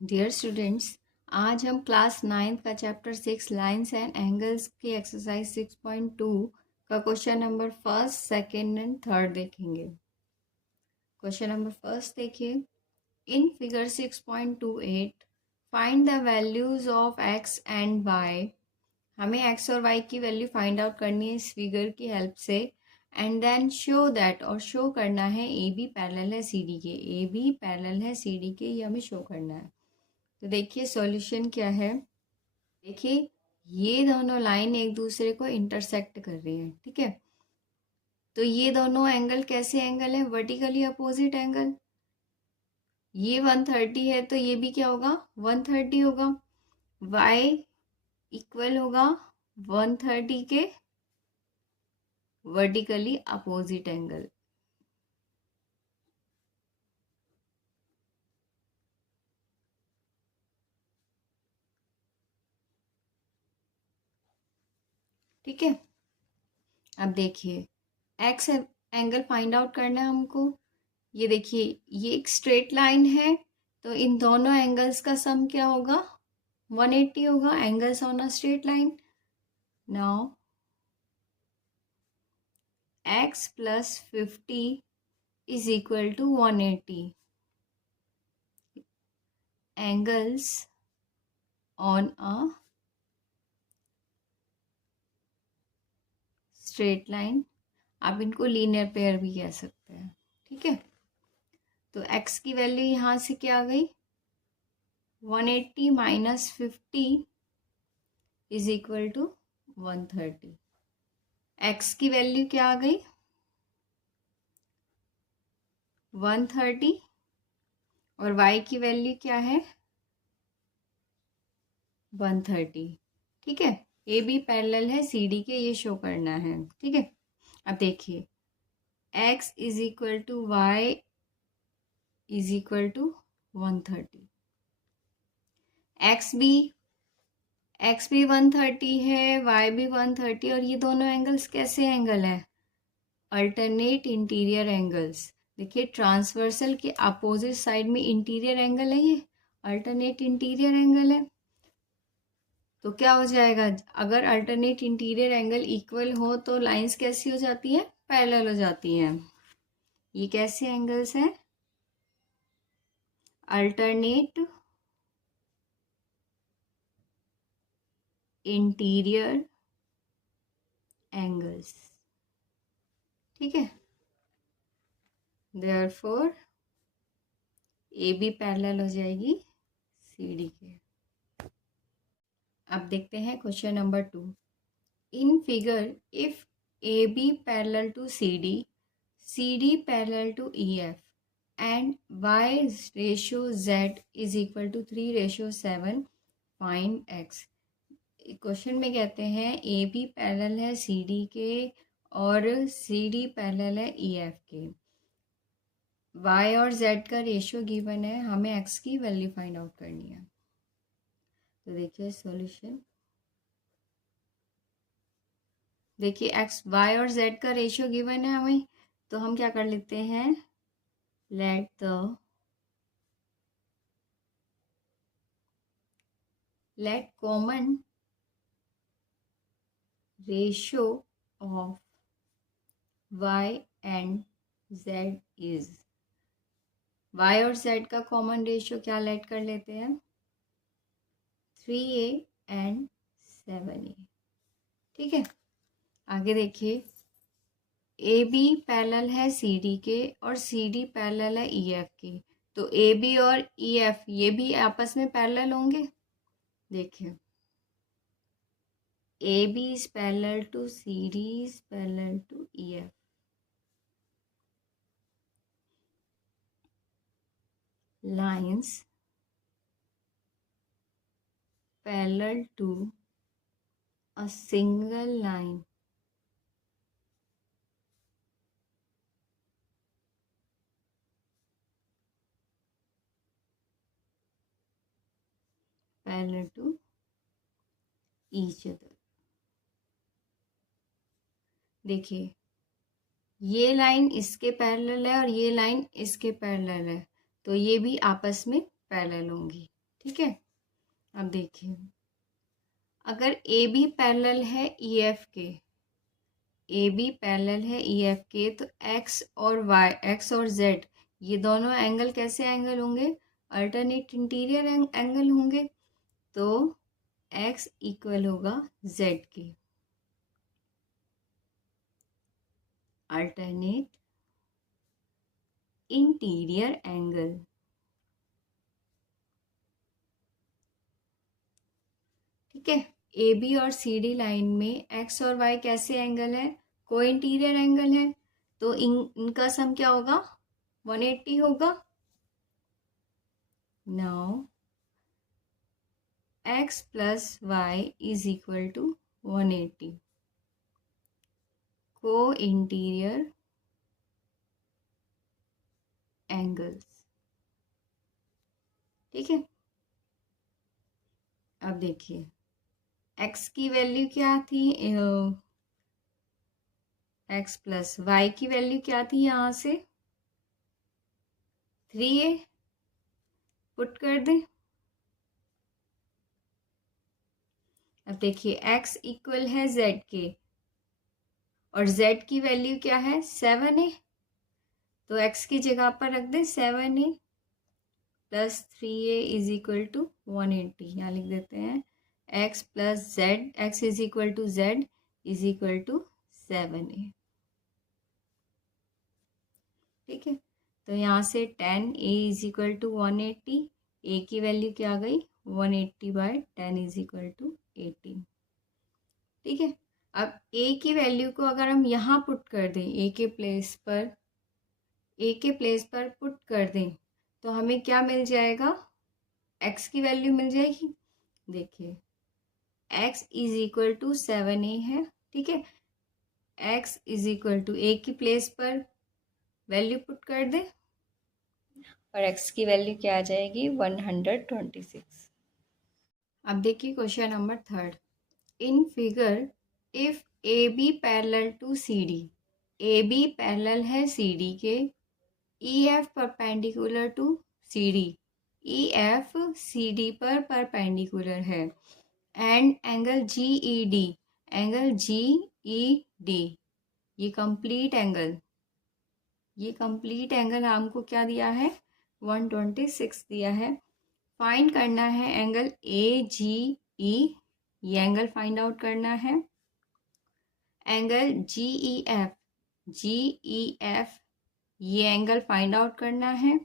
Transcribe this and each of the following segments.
Dear students, आज हम class 9th का चैप्टर 6 लाइन्स एंड एंगल्स की एक्सरसाइज 6.2 का question number first, second and third देखेंगे। क्वेश्चन नंबर फर्स्ट देखिए, in figure 6.28 find the values of x and y. हमें x और y की वैल्यू फाइंड आउट करनी है इस फिगर की हेल्प से। एंड देन शो दैट, और शो करना है ए बी पैरेलल है सी डी के। ए बी पैरेलल है सी डी के, ये हमें शो करना है। तो देखिए सॉल्यूशन क्या है। देखिए ये दोनों लाइन एक दूसरे को इंटरसेक्ट कर रही है, ठीक है। तो ये दोनों एंगल कैसे एंगल है? Vertically opposite angle. ये 130 है तो ये भी क्या होगा? 130 होगा। y इक्वल होगा 130 के वर्टिकली अपोजिट एंगल। ठीक है, अब देखिए एक्स एंगल फाइंड आउट करना है हमको। ये देखिए ये एक स्ट्रेट लाइन है, तो इन दोनों एंगल्स का सम क्या होगा? 180 होगा। Angles on a straight line. Now x plus 50 is equal to 180 angles on a straight line. आप इनको लीनियर पेयर भी कह सकते हैं, ठीक है। तो x की वैल्यू यहाँ से क्या आ गई? 180 minus 50 is equal to 130। x की वैल्यू क्या आ गई? 130। और y की वैल्यू क्या है? 130, ठीक है। ए बी पैरेलल है सी डी के, ये शो करना है, ठीक है। अब देखिए x is equal to y is equal to 130। X भी 130 है, y भी 130, और ये दोनों एंगल्स कैसे एंगल है? Alternate interior angles. देखिए ट्रांसवर्सल के अपोजिट साइड में इंटीरियर एंगल है, ये अल्टरनेट इंटीरियर एंगल है। तो क्या हो जाएगा? अगर अल्टरनेट इंटीरियर एंगल इक्वल हो तो लाइंस कैसी हो जाती है? पैरेलल हो जाती हैं। ये कैसे एंगल्स हैं? अल्टरनेट इंटीरियर एंगल्स, ठीक है। देयरफॉर ए बी पैरेलल हो जाएगी सी डी के। अब देखते हैं question number 2। In figure if A B parallel to C D parallel to E F and y ratio z is equal to 3:7, find x। क्वेश्चन में कहते हैं ए बी पैरेलल है सी डी के और सी डी पैरेलल है ई एफ के। y और z का रेशियो गिवन है, हमें x की वैल्यू फाइंड आउट करनी है। तो देखिए सॉल्यूशन। देखिए x y और z का रेशियो गिवन है हमें, तो हम क्या कर लेते हैं? Late common ratio of y and z is. y और z का कॉमन रेशियो क्या लेट कर लेते हैं? 3a एंड 7a, ठीक है। आगे देखिए ए बी पैरेलल है सी डी के और सी डी पैरेलल है ई एफ के। तो ए बी और ई एफ ये भी आपस में पैरेलल होंगे। देखिए A B is parallel to C D is parallel to E F. Lines parallel to a single line parallel to each other. देखिए ये लाइन इसके पैरेलल है और ये लाइन इसके पैरेलल है, तो ये भी आपस में पैरेलल होंगी। ठीक है। अब देखिए, अगर ए बी पैरेलल है ई एफ के, ए बी पैरेलल है ई एफ के, तो एक्स और वाई, एक्स और जेड, ये दोनों एंगल कैसे एंगल होंगे? अल्टरनेट इंटीरियर एंगल होंगे। तो एक्स इक्वल होगा जेड के, अल्टरनेट इंटीरियर एंगल। ठीक है। ए बी और सी डी लाइन में एक्स और वाई कैसे एंगल है? को इंटीरियर एंगल है। तो इनका सम क्या होगा? 180 होगा। Now x plus y is equal to 180, को इंटीरियर एंगल्स। ठीक है। अब देखिए, एक्स की वैल्यू क्या थी? एक्स प्लस वाई की वैल्यू क्या थी? यहाँ से 3a पुट कर दें। अब देखिए, x इक्वल है z के, और z की वैल्यू क्या है? 7a। तो x की जगह पर रख दें 7a plus 3a is equal to 180। यहाँ लिख देते हैं x plus z, x is equal to z is equal to 7a। ठीक है। तो यहाँ से 10a is equal to 180, a की वैल्यू क्या आ गई? 180/10 इज इक्वल टू 18। ठीक है। अब a की वैल्यू को अगर हम यहाँ पुट कर दें, a के प्लेस पर पुट कर दें, तो हमें क्या मिल जाएगा? x की वैल्यू मिल जाएगी। देखिए, x is equal to 7a है। ठीक है। x is equal to a की प्लेस पर वैल्यू पुट कर दें, और x की वैल्यू क्या आ जाएगी? 126। अब देखिए question number 3। In figure, if A B parallel to C D, A B parallel है सी डी के, E F perpendicular to C D, E F C D पर परपेंडिकुलर है, and angle G E D, angle G E D, ये complete angle हमको क्या दिया है? 126 दिया है। फाइंड करना है एंगल ए जी ई, ये एंगल फाइंड आउट करना है। एंगल जी ई एफ, ये एंगल फाइंड आउट करना है।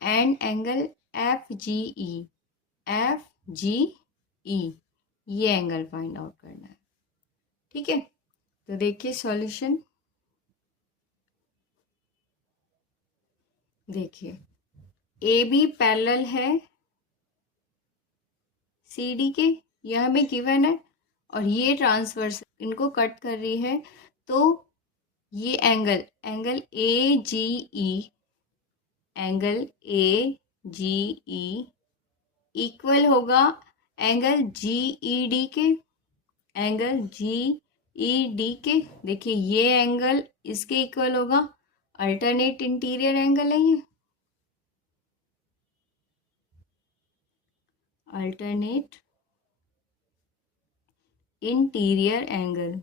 एंड एंगल एफ जी ई, ये एंगल फाइंड आउट करना है। ठीक है। तो देखिए सॉल्यूशन, देखिए ए बी पैरेलल है सी डी के, यह हमें गिवन है, और ये ट्रांसवर्स इनको कट कर रही है। तो ये angle A G E equal होगा एंगल जी ई डी के, देखिए ये एंगल इसके इक्वल होगा। अल्टरनेट इंटीरियर एंगल है ये, अल्टरनेट इंटीरियर एंगल।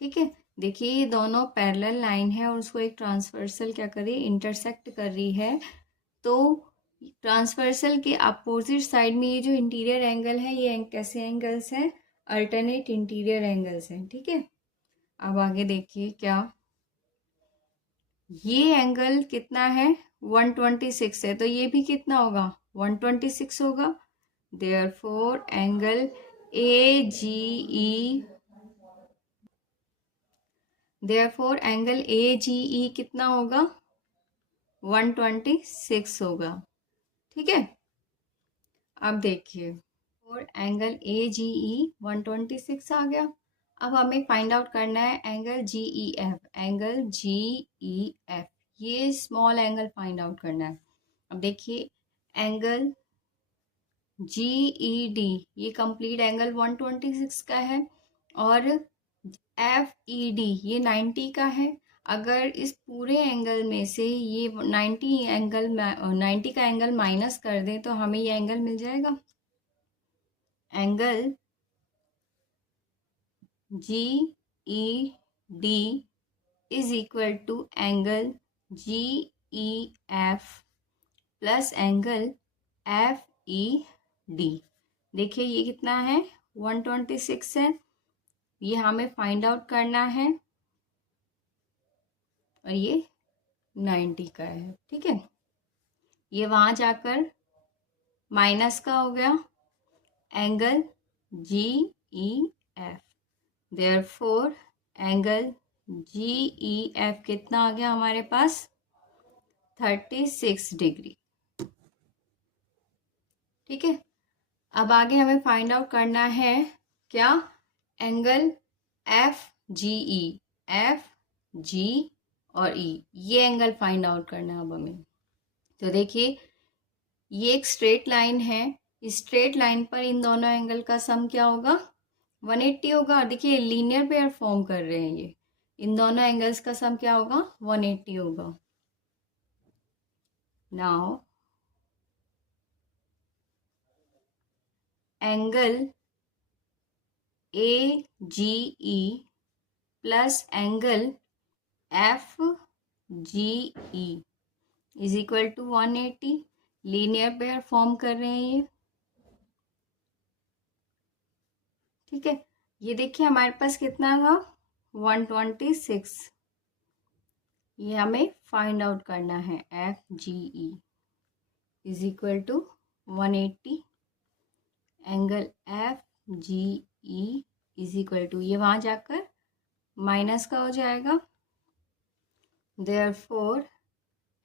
ठीक है। देखिए ये दोनों पैरेलल लाइन है, और उसको एक ट्रांसवर्सल क्या कर रही है? इंटरसेक्ट कर रही है। तो ट्रांसवर्सल के अपोजिट साइड में ये जो इंटीरियर एंगल है, ये कैसे एंगल्स हैं? अल्टरनेट इंटीरियर एंगल्स हैं। ठीक है। अब आगे देखिए क्या, ये एंगल कितना है? 126 है, तो ये भी कितना होगा? 126 होगा। देयरफॉर एंगल ए जी ई, कितना होगा? 126 होगा। ठीक है। अब देखिए, और एंगल ए जी ई 126 आ गया। अब हमें फाइंड आउट करना है एंगल जी ई एफ, ये स्मॉल एंगल फाइंड आउट करना है। अब देखिए, एंगल जी ई डी, ये कंप्लीट एंगल 126 का है, और एफ ई डी ये 90 का है। अगर इस पूरे एंगल में से ये 90 का एंगल माइनस कर दें तो हमें ये एंगल मिल जाएगा। Angle GED is equal to angle GEF plus angle FED। देखिए ये कितना है, 126 है, ये हमें फाइंड आउट करना है और ये 90 का है। ठीक है, ये वहाँ जाकर माइनस का हो गया angle GEF, therefore angle GEF कितना आ गया हमारे पास, 36 डिग्री। ठीक है, अब आगे हमें फाइंड आउट करना है क्या, एंगल FG और E, ये एंगल फाइंड आउट करना है अब हमें। तो देखिए ये एक स्ट्रेट लाइन है, इस स्ट्रेट लाइन पर इन दोनों एंगल का सम क्या होगा, 180 होगा। और देखिए लीनियर पेयर फॉर्म कर रहे हैं, ये इन दोनों एंगल्स का सम क्या होगा, 180 होगा। Now angle AGE plus angle FGE is equal to 180, linear pair form कर रहे हैं ये। ठीक है, ये देखिए हमारे पास कितना था, 126, ये हमें फाइंड आउट करना है। FGE is equal to 180, angle FGE is equal to, ये वहाँ जाकर माइनस का हो जाएगा, therefore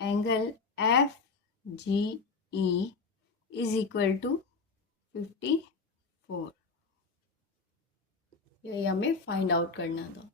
angle FGE is equal to 54। यही हमें फाइंड आउट करना था।